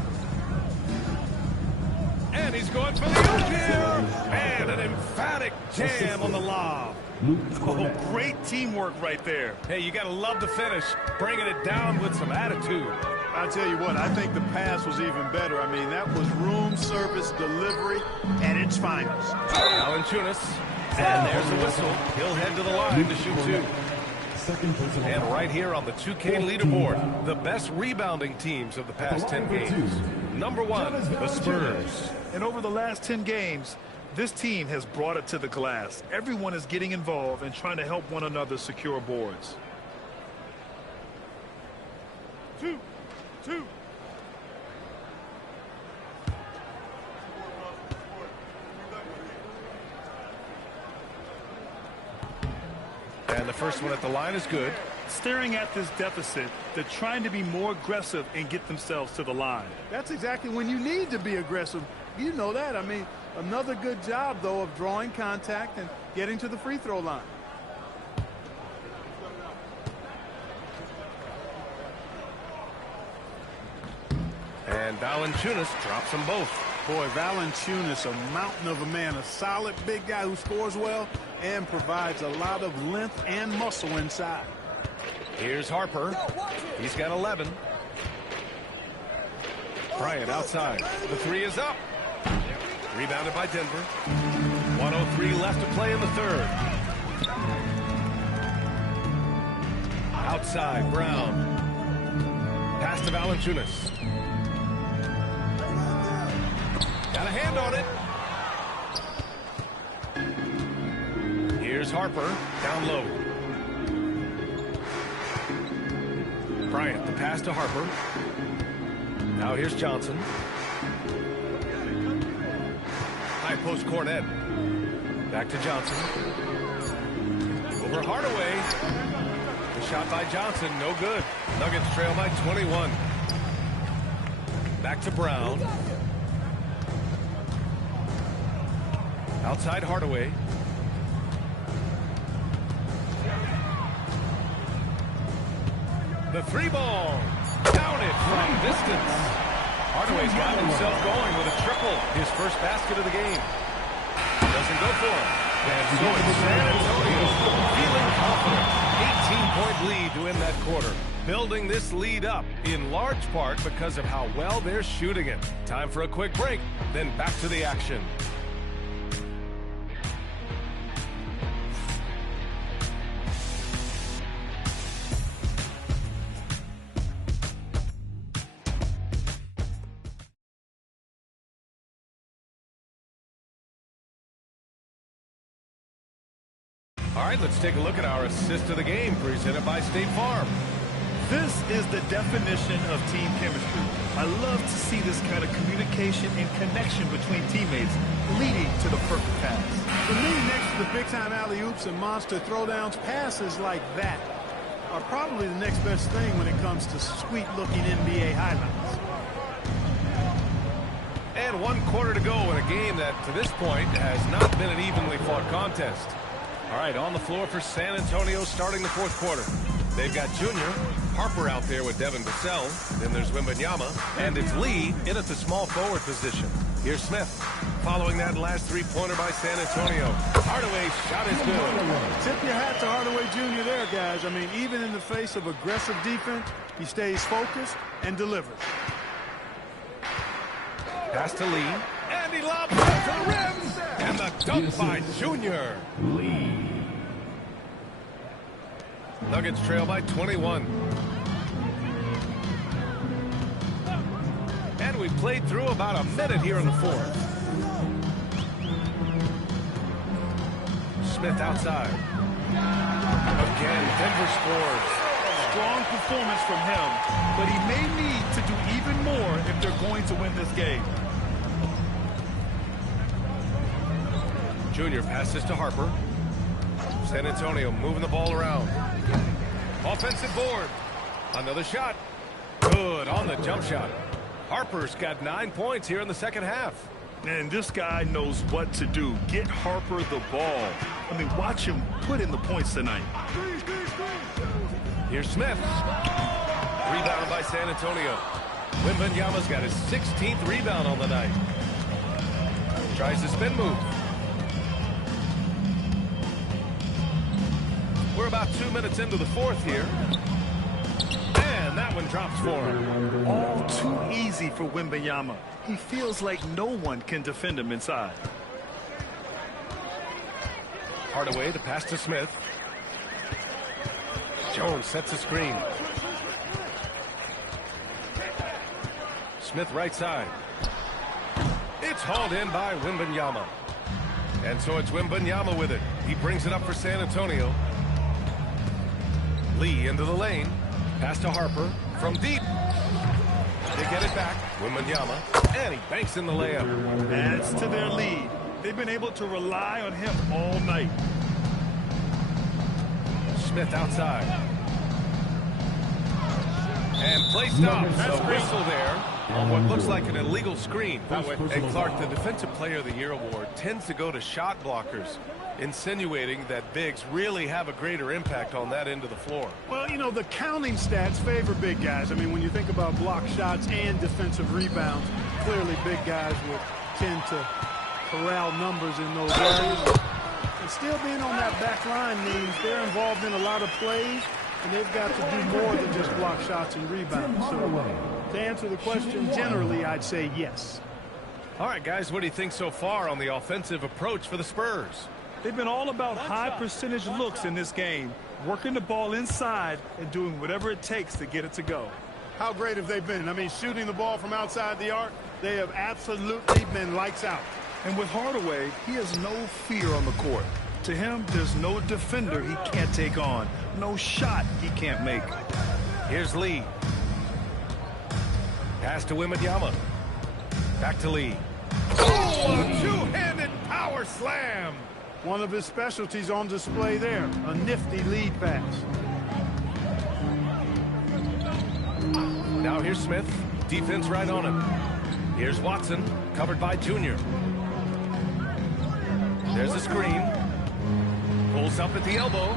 And he's going for the oop here. And an emphatic jam on the lob. Oh, great teamwork right there. Hey, you got to love the finish, bringing it down with some attitude. I'll tell you what, I think the pass was even better. I mean, that was room service delivery at its finest. Valanciunas. And there's the whistle. He'll head to the line to shoot 2. And right here on the 2K leaderboard, the best rebounding teams of the past 10 games. Number 1, the Spurs. And over the last 10 games, this team has brought it to the glass. Everyone is getting involved and trying to help one another secure boards. 2. And the first one at the line is good. Staring at this deficit, they're trying to be more aggressive and get themselves to the line. That's exactly when you need to be aggressive. You know that. I mean, another good job, though, of drawing contact and getting to the free throw line. And Valanciunas drops them both. Boy, Valanciunas, a mountain of a man, a solid big guy who scores well and provides a lot of length and muscle inside. Here's Harper. He's got 11. Bryant outside. The 3 is up. Rebounded by Denver. 1:03 left to play in the 3rd. Outside, Brown. Pass to Valanciunas. Got a hand on it. Here's Harper, down low. Bryant, the pass to Harper. Now here's Johnson. High post Kornet. Back to Johnson. Over Hardaway. The shot by Johnson, no good. Nuggets trail by 21. Back to Brown. Outside Hardaway. The 3 ball. Down it from distance. Hardaway's got himself going with a triple. His first basket of the game. Doesn't go for him. And so it's San Antonio feeling confident. 18-point lead to win that quarter. Building this lead up in large part because of how well they're shooting it. Time for a quick break, then back to the action. All right, let's take a look at our assist of the game presented by State Farm. This is the definition of team chemistry. I love to see this kind of communication and connection between teammates leading to the perfect pass. For me, next to the big-time alley-oops and monster throwdowns, passes like that are probably the next best thing when it comes to sweet-looking NBA highlights. And 1 quarter to go in a game that, to this point, has not been an evenly fought contest. All right, on the floor for San Antonio starting the 4th quarter. They've got Junior, Harper out there with Devin Vassell. Then there's Wembanyama, and it's Lee in at the small forward position. Here's Smith. Following that last three-pointer by San Antonio. Hardaway's shot is good. Tip your hat to Hardaway Jr. there, guys. I mean, even in the face of aggressive defense, he stays focused and delivers. Pass to Lee, and he lobs it to the rim. And the dunk by Junior. Lee. Nuggets trail by 21. And we played through about a minute here in the 4th. Smith outside. Again, Denver scores. Strong performance from him, but he may need to do even more if they're going to win this game. Junior passes to Harper. San Antonio moving the ball around. Offensive board. Another shot. Good on the jump shot. Harper's got 9 points here in the second half. And this guy knows what to do. Get Harper the ball. I mean, watch him put in the points tonight. Here's Smith. Rebound by San Antonio. Wembanyama's got his 16th rebound on the night. Tries the spin move. We're about 2 minutes into the 4th here. And that one drops for him. All too easy for Wembanyama. He feels like no one can defend him inside. Hardaway, the pass to Smith. Jones sets a screen. Smith right side. It's hauled in by Wembanyama. And so it's Wembanyama with it. He brings it up for San Antonio. Lee into the lane. Pass to Harper from deep. They get it back. Wembanyama. And he banks in the layup. Adds to their lead. They've been able to rely on him all night. Smith outside. And play stops. A whistle there on what looks like an illegal screen. And Clark, the Defensive Player of the Year award tends to go to shot blockers, insinuating that bigs really have a greater impact on that end of the floor. Well, you know, the counting stats favor big guys. I mean, when you think about block shots and defensive rebounds, clearly big guys would tend to corral numbers in those areas. And still being on that back line means they're involved in a lot of plays, and they've got to do more than just block shots and rebounds. So to answer the question, generally, I'd say yes. All right, guys, what do you think so far on the offensive approach for the Spurs? They've been all about high percentage looks in this game, working the ball inside and doing whatever it takes to get it to go. How great have they been? I mean, shooting the ball from outside the arc, they have absolutely been lights out. And with Hardaway, he has no fear on the court. To him, there's no defender he can't take on, no shot he can't make. Here's Lee. Pass to Wembanyama. Back to Lee. Oh, a two-handed power slam. One of his specialties on display there, a nifty lead pass. Now here's Smith. Defense right on him. Here's Watson, covered by Junior. There's a screen. Pulls up at the elbow.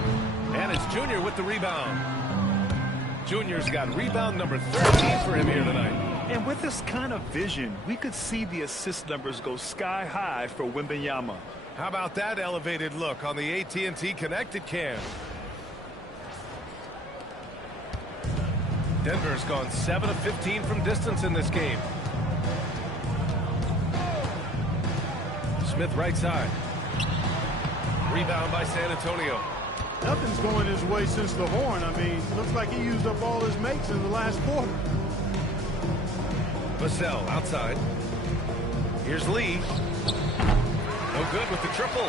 And it's Junior with the rebound. Junior's got rebound number 13 for him here tonight. And with this kind of vision, we could see the assist numbers go sky high for Wembanyama. How about that elevated look on the AT&T Connected Cam? Denver's gone 7 of 15 from distance in this game. Smith right side. Rebound by San Antonio. Nothing's going his way since the horn. I mean, looks like he used up all his makes in the last quarter. Vassell outside. Here's Lee. No good with the triple.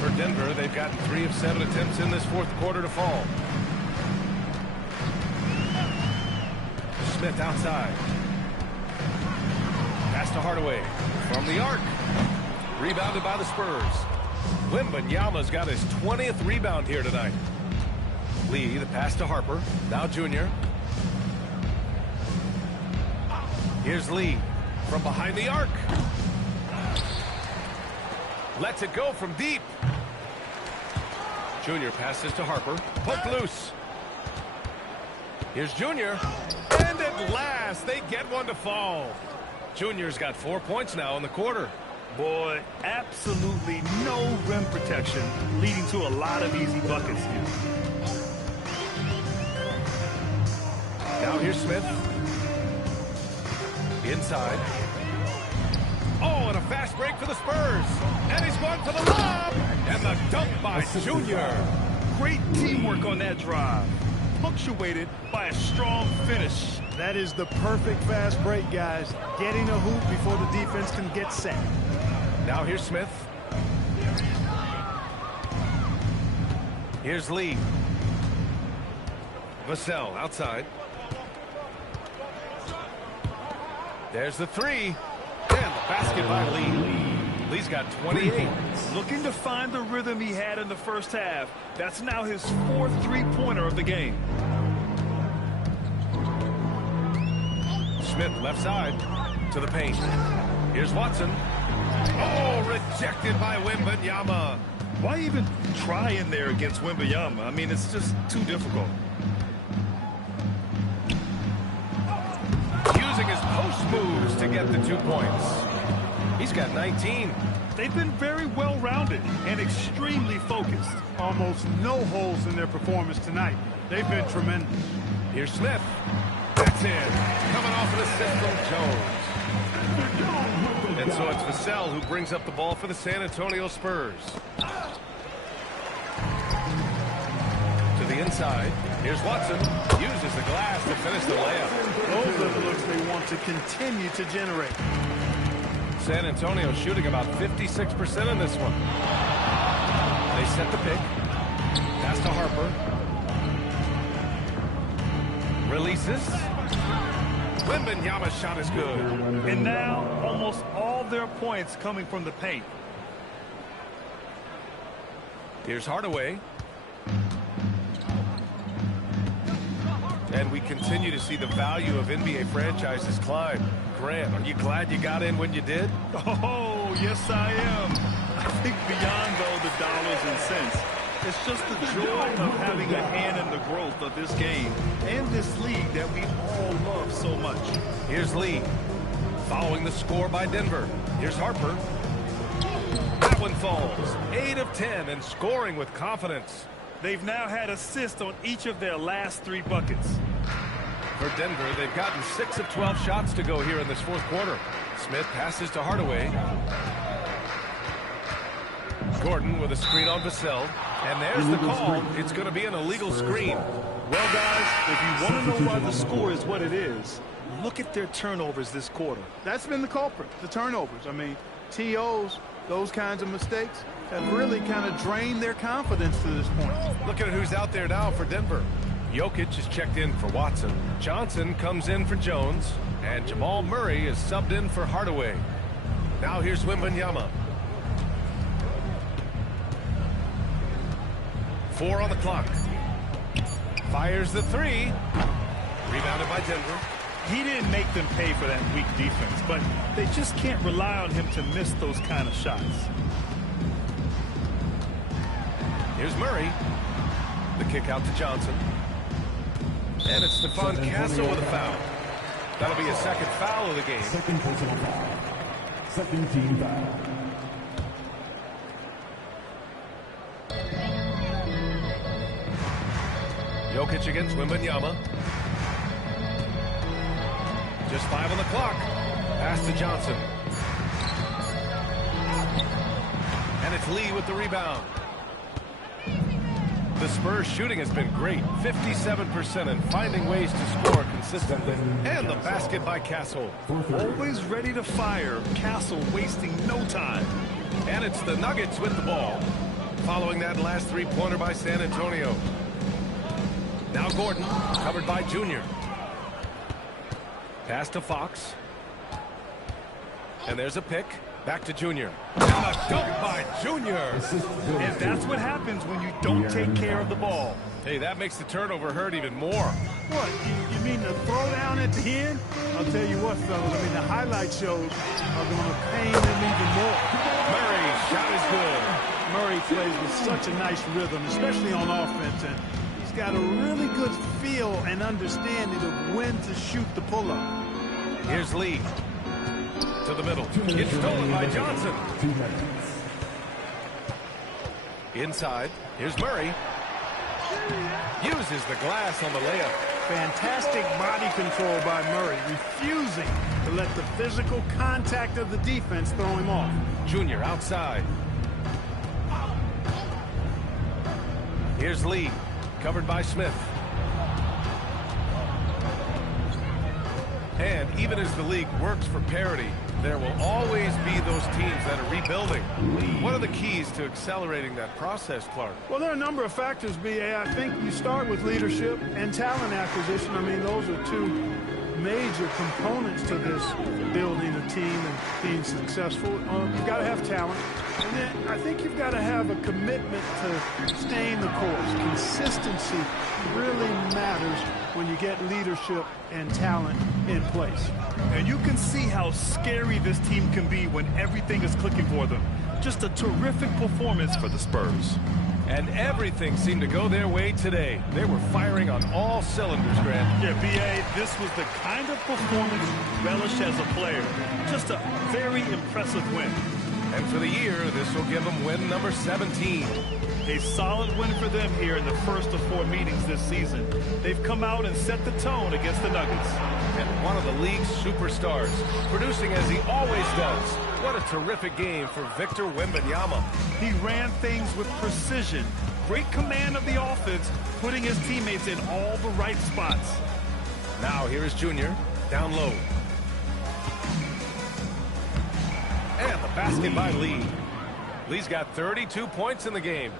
For Denver, they've gotten 3 of 7 attempts in this fourth quarter to fall. Smith outside. Pass to Hardaway from the arc. Rebounded by the Spurs. Wembanyama's got his 20th rebound here tonight. Lee, the pass to Harper. Now Junior. Here's Lee from behind the arc. Lets it go from deep. Junior passes to Harper. Poked loose. Here's Junior. And at last, they get one to fall. Junior's got 4 points now in the quarter. Boy, absolutely no rim protection, leading to a lot of easy buckets here. Now here's Smith. Inside. Oh, and a fast break for the Spurs. And he's going for the lob. And the dunk by Junior. Great teamwork on that drive, punctuated by a strong finish. That is the perfect fast break, guys. Getting a hoop before the defense can get set. Now here's Smith. Here's Lee. Vassell outside. There's the three. And the basket by Lee. Lee's got 28. Looking to find the rhythm he had in the first half. That's now his 4th three-pointer of the game. Smith left side to the paint. Here's Watson. Oh, rejected by Wembanyama. Why even try in there against Wembanyama? I mean, it's just too difficult. Using his post moves to get the 2 points. He's got 19. They've been very well-rounded and extremely focused. Almost no holes in their performance tonight. They've been tremendous. Here's Smith. That's in. Coming off an assist from Jones. And so it's Vassell who brings up the ball for the San Antonio Spurs. To the inside. Here's Watson. Uses the glass to finish the layup. Those are the looks they want to continue to generate. San Antonio shooting about 56% in this one. They set the pick. Pass to Harper. Releases. Wembanyama's shot is good. And now almost all their points coming from the paint. Here's Hardaway. And we continue to see the value of NBA franchises climb. Grant, are you glad you got in when you did? Oh, yes, I am. I think beyond, though, the dollars and cents, it's just the joy of having a hand in the growth of this game and this league that we all love so much. Here's Lee. Following the score by Denver. Here's Harper. That one falls. 8 of 10 and scoring with confidence. They've now had assists on each of their last 3 buckets. For Denver, they've gotten 6 of 12 shots to go here in this 4th quarter. Smith passes to Hardaway. Gordon with a screen on Vassell. And there's the call. It's going to be an illegal screen. Well, guys, if you want to know why the score is what it is, look at their turnovers this quarter. That's been the culprit, the turnovers. I mean, TOs, those kinds of mistakes have really kind of drained their confidence to this point. Look at who's out there now for Denver. Jokic is checked in for Watson. Johnson comes in for Jones. And Jamal Murray is subbed in for Hardaway. Now here's Wembanyama. 4 on the clock. Fires the 3. Rebounded by Denver. He didn't make them pay for that weak defense, but they just can't rely on him to miss those kind of shots. Here's Murray. The kick out to Johnson. And it's Stephon Castle with a foul. That'll be a 2nd foul of the game. Second personal foul. Second team foul. Jokic against Wembanyama. Just 5 on the clock. Pass to Johnson. And it's Lee with the rebound. The Spurs shooting has been great. 57% and finding ways to score consistently. And the basket by Castle. Always ready to fire. Castle wasting no time. And it's the Nuggets with the ball. Following that last 3-pointer by San Antonio. Now Gordon, covered by Junior. Pass to Fox. And there's a pick. Back to Junior. And a dunk by Junior. And that's what happens when you don't take care of the ball. Hey, that makes the turnover hurt even more. What, you mean the throwdown at the end? I'll tell you what, fellas, I mean, the highlight shows are going to pain them even more. Murray, shot is good. Murray plays with such a nice rhythm, especially on offense, and he's got a really good feel and understanding of when to shoot the pull-up. Here's Lee. To the middle. It's stolen by Johnson. Inside. Here's Murray. Uses the glass on the layup. Fantastic body control by Murray, refusing to let the physical contact of the defense throw him off. Junior outside. Here's Lee. Covered by Smith. And even as the league works for parity, there will always be those teams that are rebuilding. What are the keys to accelerating that process, Clark? Well, there are a number of factors, B.A. I think you start with leadership and talent acquisition. I mean, those are two major components to this building a team and being successful. You've got to have talent. And then I think you've got to have a commitment to staying the course. Consistency really matters when you get leadership and talent in place. And you can see how scary this team can be when everything is clicking for them. Just a terrific performance for the Spurs. And everything seemed to go their way today. They were firing on all cylinders, Grant. Yeah, B.A., this was the kind of performance relish as a player. Just a very impressive win. And for the year, this will give them win number 17. A solid win for them here in the first of 4 meetings this season. They've come out and set the tone against the Nuggets. And one of the league's superstars, producing as he always does. What a terrific game for Victor Wembanyama. He ran things with precision, great command of the offense, putting his teammates in all the right spots. Now here is Junior, down low. And the basket by Lee. Lee's got 32 points in the game.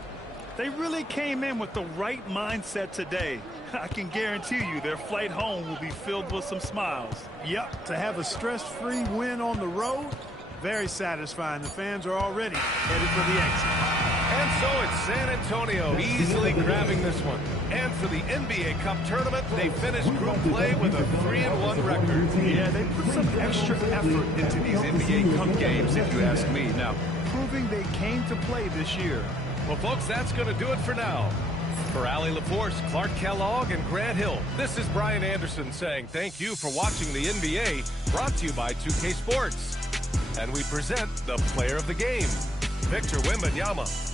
They really came in with the right mindset today. I can guarantee you their flight home will be filled with some smiles. Yep, to have a stress-free win on the road, very satisfying. The fans are already headed for the exit. And so it's San Antonio easily grabbing this one. And for the NBA Cup tournament, they finished group play with a 3-1 record. Yeah, they put some extra effort into these NBA Cup games, if you ask me. Now, proving they came to play this year. Well, folks, that's going to do it for now. For Allie LaForce, Clark Kellogg, and Grant Hill, this is Brian Anderson saying thank you for watching the NBA, brought to you by 2K Sports. And we present the player of the game, Victor Wembanyama.